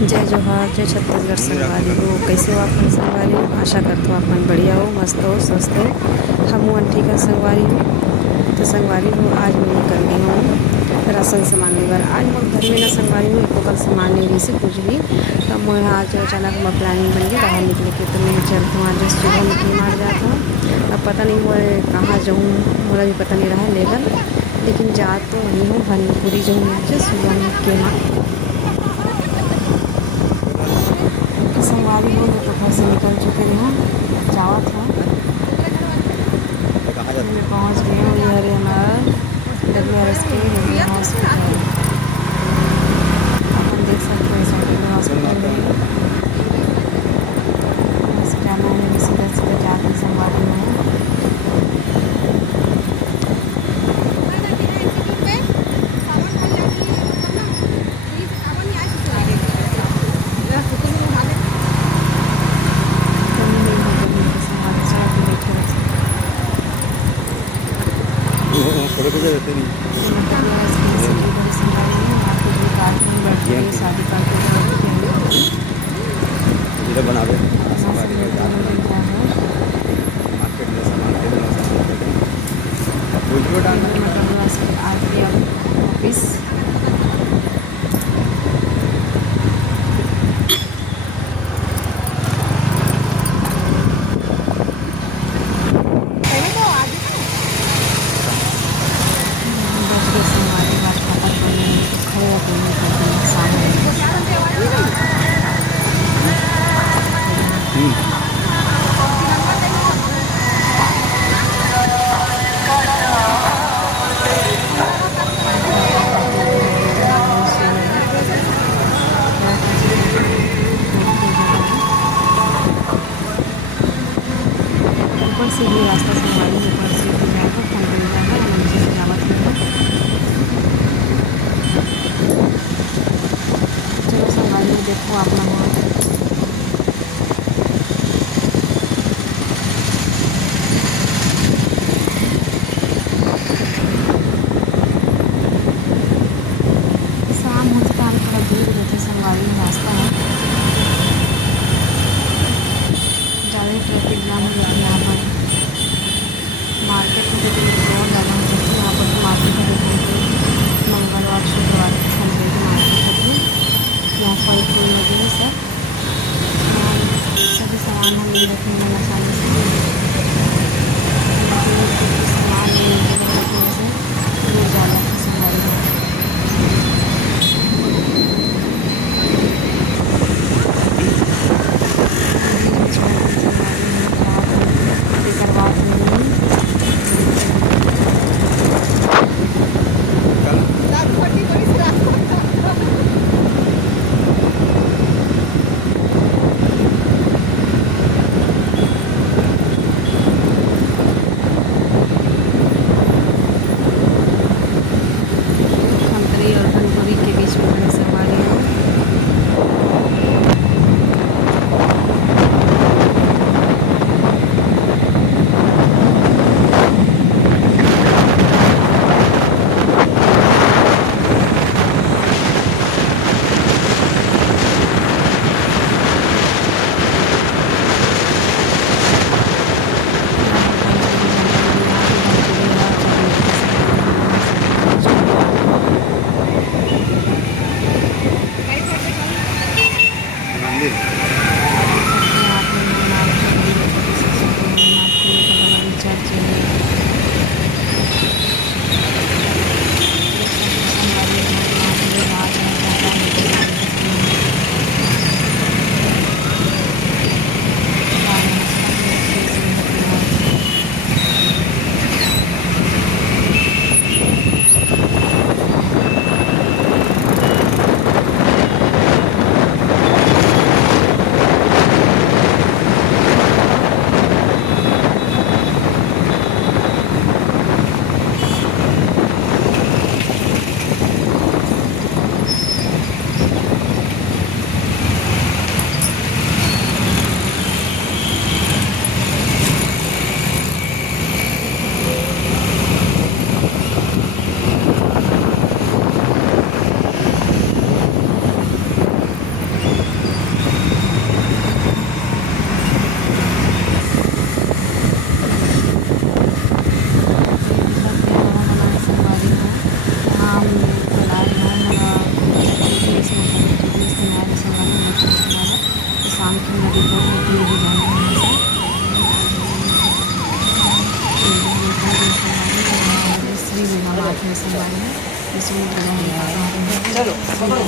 जय जोहार, जय छत्तीसगढ़ संगवारी हो। कैसे हो आप मन संगवारी हो? आशा करते हो आप मन बढ़िया हो, मस्त हो, स्वस्थ हो। हम मन ठीक है संगवारी हो। तो संगवारी हो आज मैं निकल गई हूँ राशन सामान लेकर। आज मोर घर में ना संगवारी हो एको कल सामान नहीं रही से कुछ भी। तब मैं आज अचानक मैं प्लानिंग बन गई बाहर निकले के, तो मैं चलती हूँ आज सुबह में के मार जाता हूँ। अब पता नहीं मैं कहाँ जाऊँ, मोला भी पता नहीं रहा लेकर, लेकिन जा तो वहीं हूँ भनपुरी जाऊँ आज सुबह में के मार। तो संगवारी हो तो घर से निकल चुके हैं, जावा था मैं पहुँच गई हूँ। ये हरे हमारा WRS के हॉस्पिटल, अपन देख सकते हैं हॉस्पिटल जाना है। सीधा सीधा जाके संगवारी में फोटो खींचा देते नहीं शादी करके वीडियो बना दो मार्केट में सामान वीडियो डालना ऑफिस ऊपर से भी रास्ता संगवारी है, ऊपर से भी जाएगा फोन कर जाएगा और नीचे से जावत है। चलो संगवारी में देखो आप लोग शाम हो चुका है, थोड़ा दूर रहते संगवारी में रास्ता है, ज़्यादा ही ट्रैफिक जाम हो जाती है यहाँ पर। मार्केट में देखिए बहुत ज़्यादा हो जाती है यहाँ पर। तो मार्केट में देखिए मंगलवार शुक्रवार संडे की मार्केट होती है यहाँ पर। कोई नदी है सर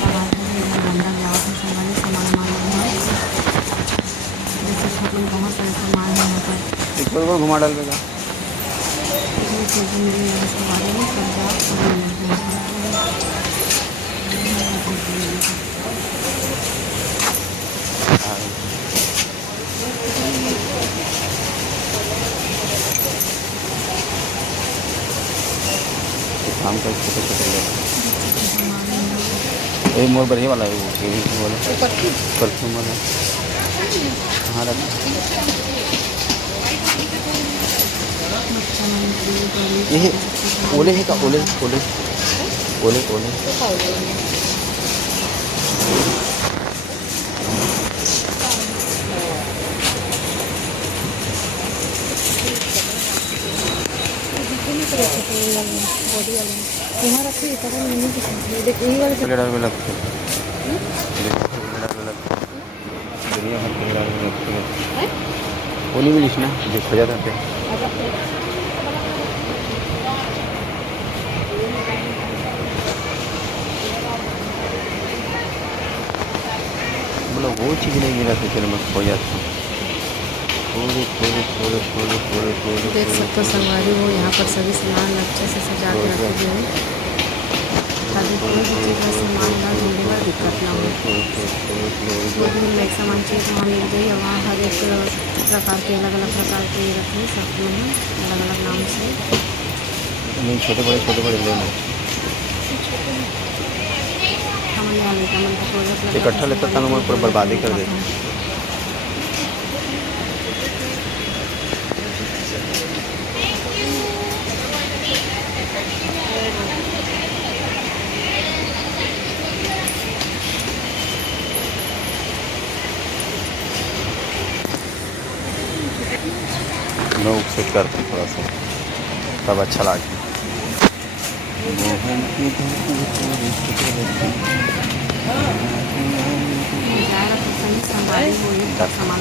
गंदा जाओ तो संभाली सामान जैसे छोटे बहुत सारे सामान है यहाँ पर एक बार घुमा डाल देगा। जो चीज़ें मिली है इसके बारे में सब जाओ सब मिलते हैं। काम का छोटे छोटे ये मोर बढ़िया वाला है वो वाला परफ्यूम वाला कहाँ रखा ये ओले है का ओले ओले ओले ओले यहाँ रखी है पता नहीं देखिए यही वाले प्लेट में लगते दुनिया भर के लड़ाई में लगते ओली भी लिखना जो खोजा था बोलो वो चीज़ नहीं मिला था चलो मैं खो जाता हूँ थोड़े थोड़े थोड़े थोड़े थोड़े थोड़े देख सकते हो संगवारी हो यहाँ पर सभी सामान अच्छे से सजा के रखे गए हैं ताकि कोई भी चीज़ का सामान ना ढूंढने में दिक्कत ना हो। जो भी हमें एक सामान चाहिए वहाँ मिल जाइए। वहाँ हर एक प्रकार के अलग अलग प्रकार के रखे सब में अलग अलग नाम से नहीं छोटे बड़े लेना समझ आ लेता मन का प्रोजेक्ट इकट्ठा लेता था मैं पूरा बर्बादी कर देता मैं उससे करता हूँ थोड़ा सा तब अच्छा लगे संगवारी हो सामान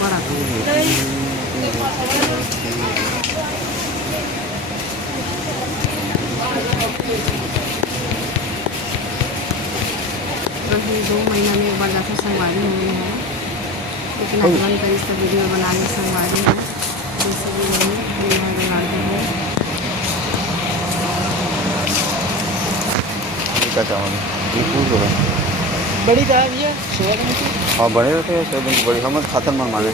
बड़ा वही 2 महीना में एक बार जाकर संगवारी हो गई है लेकिन मन कर इसका वीडियो बना ले संगवारी है जैसे भी नहीं क्या चावल ये पूछ रहा बड़ी का भैया हाँ बड़े रहते हैं सोयाबीन की बड़ी हम खातर मंगवाने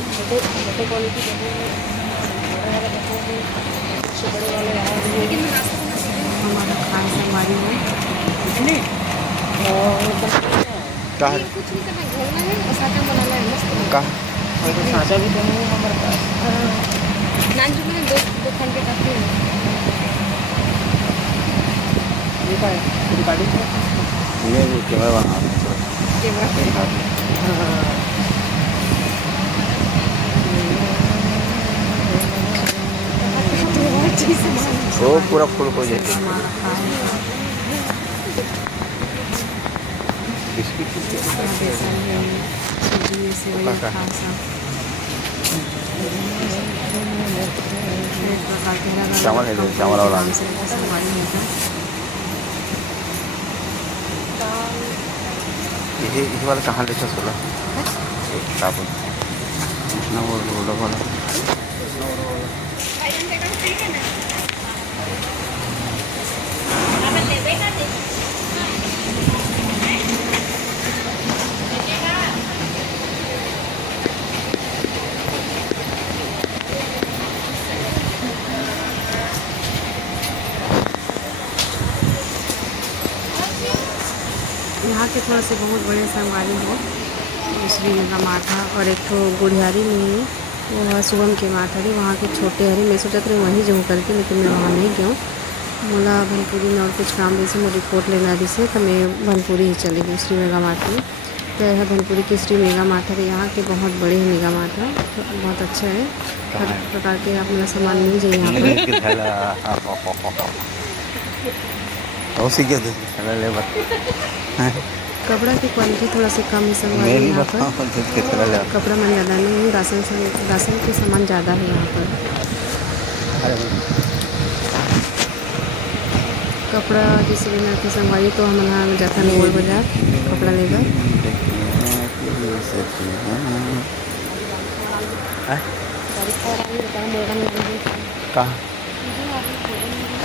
हमारा खान संगवारी में क्या है क्या साँचा भी तो है हमारे पास ये का है रिकॉर्डिंग ये कैमरा बना वो पूरा फुल हो जाए बिस्किट चावल है चावल वाला ये वाला कहाँ लेता सोला साबुन इतना वो रोला वाला यहाँ के थोड़ा से बहुत बड़े संगवारी हो दूसरी मेगा माठा और एक तो गुड़ियारी में ही वो है शुभम के माठा वहाँ के छोटे हरी मैं सोचा था वहीं जाऊँ करके लेकिन मैं वहाँ नहीं गया मोला भनपुरी में और कुछ काम जैसे मैं रिपोर्ट लेना भी से तो मैं भनपुरी ही चली गई श्री मेगा मार्ट में तो यह भनपुरी की श्री मेगा मार्ट है यहाँ के बहुत बड़े हैं मेगा मार्ट है बहुत अच्छा है हर प्रकार के अपना सामान मिल जाए यहाँ पर कपड़ा की क्वालिटी थोड़ा सा कम है संगवारी यहाँ पर कपड़ा मन ज़्यादा नहीं है राशन के सामान ज़्यादा है यहाँ पर कपड़ा जैसे लेना था संगवारी तो हम यहाँ जाता नहीं गोल बाजार कपड़ा लेकर कहाँ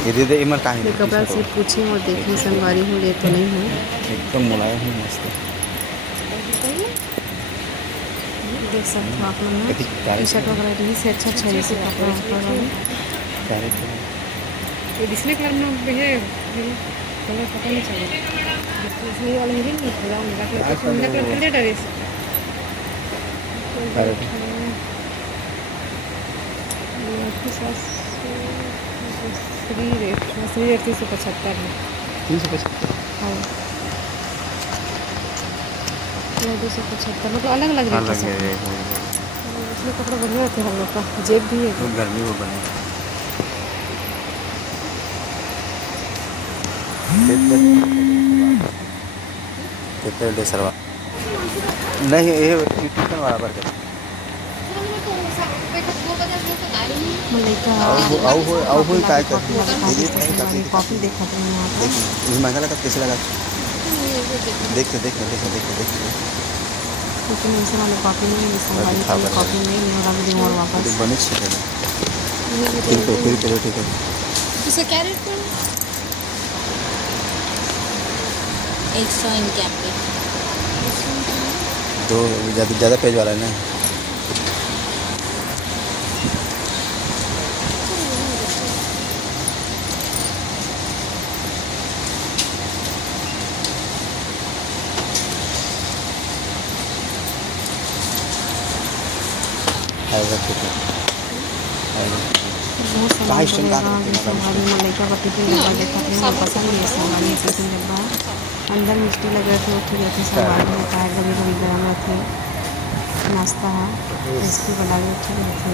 ये दे दे इमर कहाँ ये कपड़ा से पूछें और देखें संगवारी हो ले तो नहीं है एकदम मुलायम है मस्त देख सकते हो आप लोग ना टी शर्ट वगैरह यही से अच्छा अच्छा जैसे कपड़ा वगैरह ये डिस्प्ले कलर में है कलर पता नहीं चला इसमें वाला मिलेंगे नहीं थोड़ा उनका कलर कर दे ड्रेस श्री रेट 375 है 375 हाँ 275 मतलब अलग अलग रेट है इसमें कपड़ा बढ़िया रहते हैं हम लोग का जेब भी है गर्मी वो बने कितने सरवा नहीं ये ट्यूशन वाला पर आओ हो काय कर कॉफी देखा था यहाँ पर ये महंगा लगा कैसे लगा देख लेकिन ऐसे वाले कॉफी नहीं है संगवारी की कॉफी नहीं है और अभी और वापस बने ठीक है इसका क्या रेट पड़ा 100 इनके यहाँ पे दो ज़्यादा पेज वाला है ना बहुत सामान बनेगा संगवारी में लड़का का टिफिन डब्बा देखा था मुझे पसंद है संगवारी में टिफिन डब्बा अंदर मिष्टी लगे थे वो ठीक रहते संगवारी में टायर लगे थे गरम रहते नाश्ता है रेसिपी बना के ठीक रहते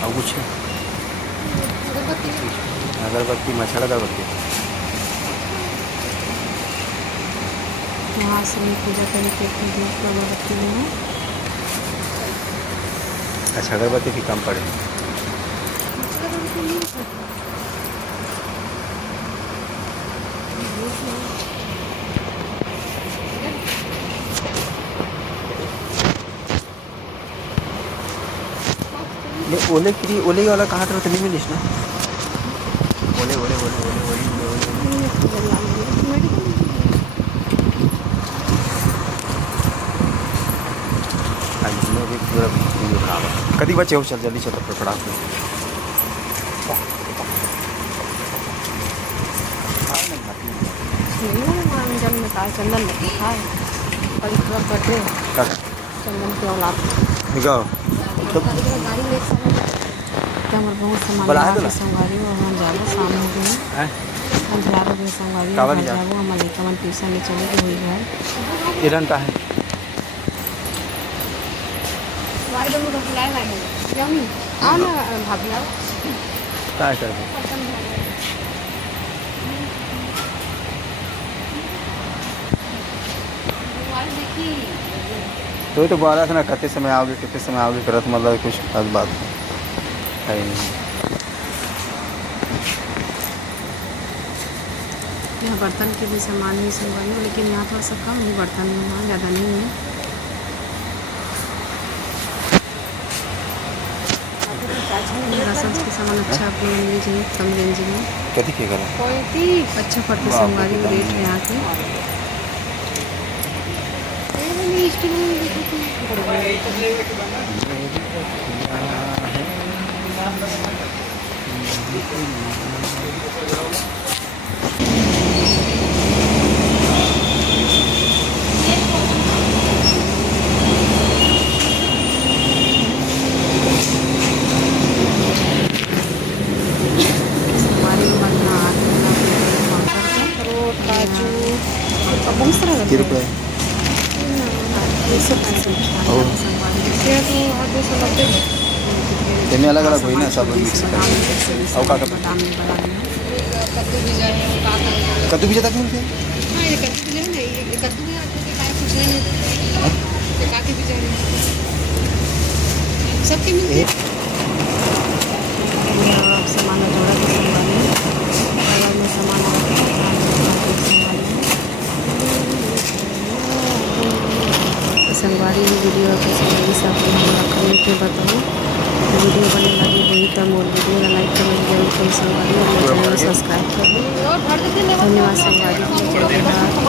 और कुछ अगरबत्ती मच्छर अगरबत्ती यहाँ से मैं पूजा करने के लिए धूप अगरबत्ती में है अच्छा अगरबत्ती की कम पड़े ये ओले की ओले वाला कहाँ था नहीं मिलिस ना ओले ओले ओले ओले ओले कभी बचे हो चल जल्दी चल फड़ा जल में का चंदन लिखा है पवित्र करते चंदन के औलाद गाड़ी ले हमारे बहुत सामान संगवारी और हम जाबो शाम हो गए अंधेरा हो गए संगवारी जाबो हमारे कमन ट्यूशन में चले गए हुई घर इरन का है आओ ना भाभी आओ क्या कर तो बोला था ना कितने समय आओगे करत मतलब कुछ खास बात है नहीं यहाँ बर्तन के भी सामान ही संगवारी हो लेकिन यहाँ थोड़ा सा कम ही बर्तन में यहाँ ज़्यादा नहीं है राशन के सामान अच्छा आपको मिल जाए कम रेंज में कथी के करा अच्छा पड़ते संगवारी में रेट है यहाँ के किती रुपये में अलग अलग हुई ना सब मिक्स कर और का कद्दू बीजा तक मिलते सबके मिलते हैं। यहाँ आप सामान जोड़ा के संभाली अलग में सामान संगवारी वीडियो कैसे लगी सब हमारा कमेंट में बताओ। वीडियो बने लगी हुई तो मोर वीडियो लाइक कमेंट जरूर करें संगवारी और मेरे चैनल को सब्सक्राइब कर दो। धन्यवाद संगवारी।